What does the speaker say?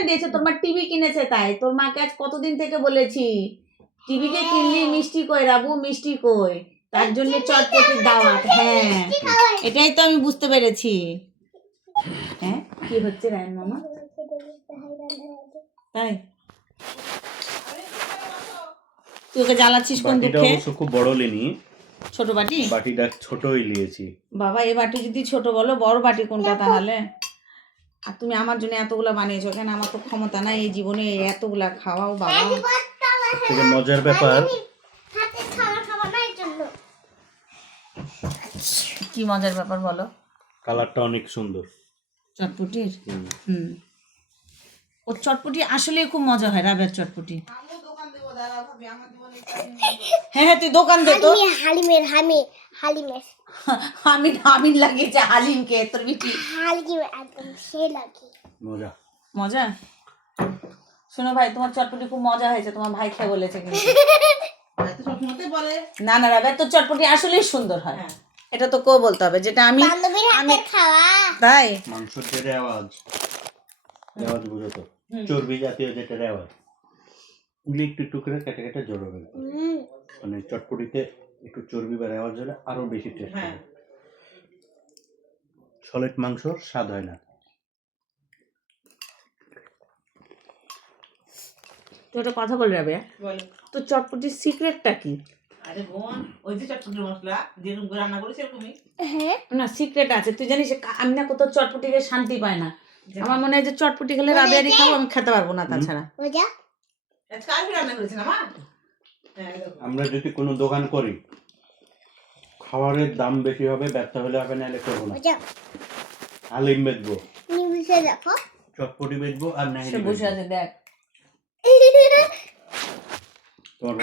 কিনে দিয়েছে? তোর মা টিভি কিনেছে তাই। তোর মাকে আজ কতদিন থেকে বলেছি টিভিকে কিনলি মিষ্টি কই রাবু, মিষ্টি কই, তার জন্য চটপটির দাওয়াত। হ্যাঁ এটাই তো আমি বুঝতে পেরেছি। হ্যাঁ কি হচ্ছে রায়ন মামা? তাই তুই ওকে জ্বালাচ্ছিস কোন দুঃখে? খুব বড় লিনি, ছোট বাটি? বাটিটা ছোটই নিয়েছি বাবা এই বাটি যদি ছোট বলো, বড় বাটি কোনটা তাহলে? আর তুমি আমার জন্য এতগুলা বানিয়েছো কেন? আমার তো ক্ষমতা নাই এই জীবনে এতগুলা খাওয়াও বাবা। থেকে মজার ব্যাপার, কি মজার ব্যাপার বলো? কালারটা অনেক সুন্দর চটপটির। ওর চটপটি আসলে খুব মজা হয়, রাবের চটপটি। হ্যাঁ হ্যাঁ তুই দোকান দে তো। হালিমের হামিদ লাগিয়েছে হালিমকে, তোর বিটি একদম সেই লাগে মজা। মজা। শোনো ভাই তোমার চটপটি খুব মজা হয়েছে, তোমার ভাই খেয়ে বলেছে কিন্তু। না না রাবে তোর চটপটি আসলেই সুন্দর হয়, এটা তো কেউ বলতে হবে, যেটা আমি খাওয়া তাই। মাংসের যে রেওয়াজ বুঝো তো, চর্বি জাতীয় যেটা রেওয়াজ, ওগুলি একটু একটু করে কেটে কেটে জড়াবে, মানে চটপটিতে একটু চর্বি বা রেওয়াজ হলে আরো বেশি টেস্ট হবে। সলিড মাংস স্বাদ হয় না। তো একটা কথা বল রাবে, তো চটপটির সিক্রেটটা কি? আরে বোন, ওই যে চটপটির মশলা যেরকম করে রান্না করি সেরকমই। না সিক্রেট আছে, তুই জানিস আমি না কোথাও চটপটি খেয়ে শান্তি পাই না। আমার মনে হয় যে চটপটি খেলে রাবিয়ারি খাবো, আমি খেতে পারবো না তাছাড়া। আজকে আমি রান্না করেছি না মা। আমরা যদি কোনো দোকান করি, খাবারের দাম বেশি হবে, ব্যবসা হলে হবে, না হলে করবো না। হালিম বেচবো, দেখো চটপটি বেচবো, আর সে বসে আছে দেখ। তোমার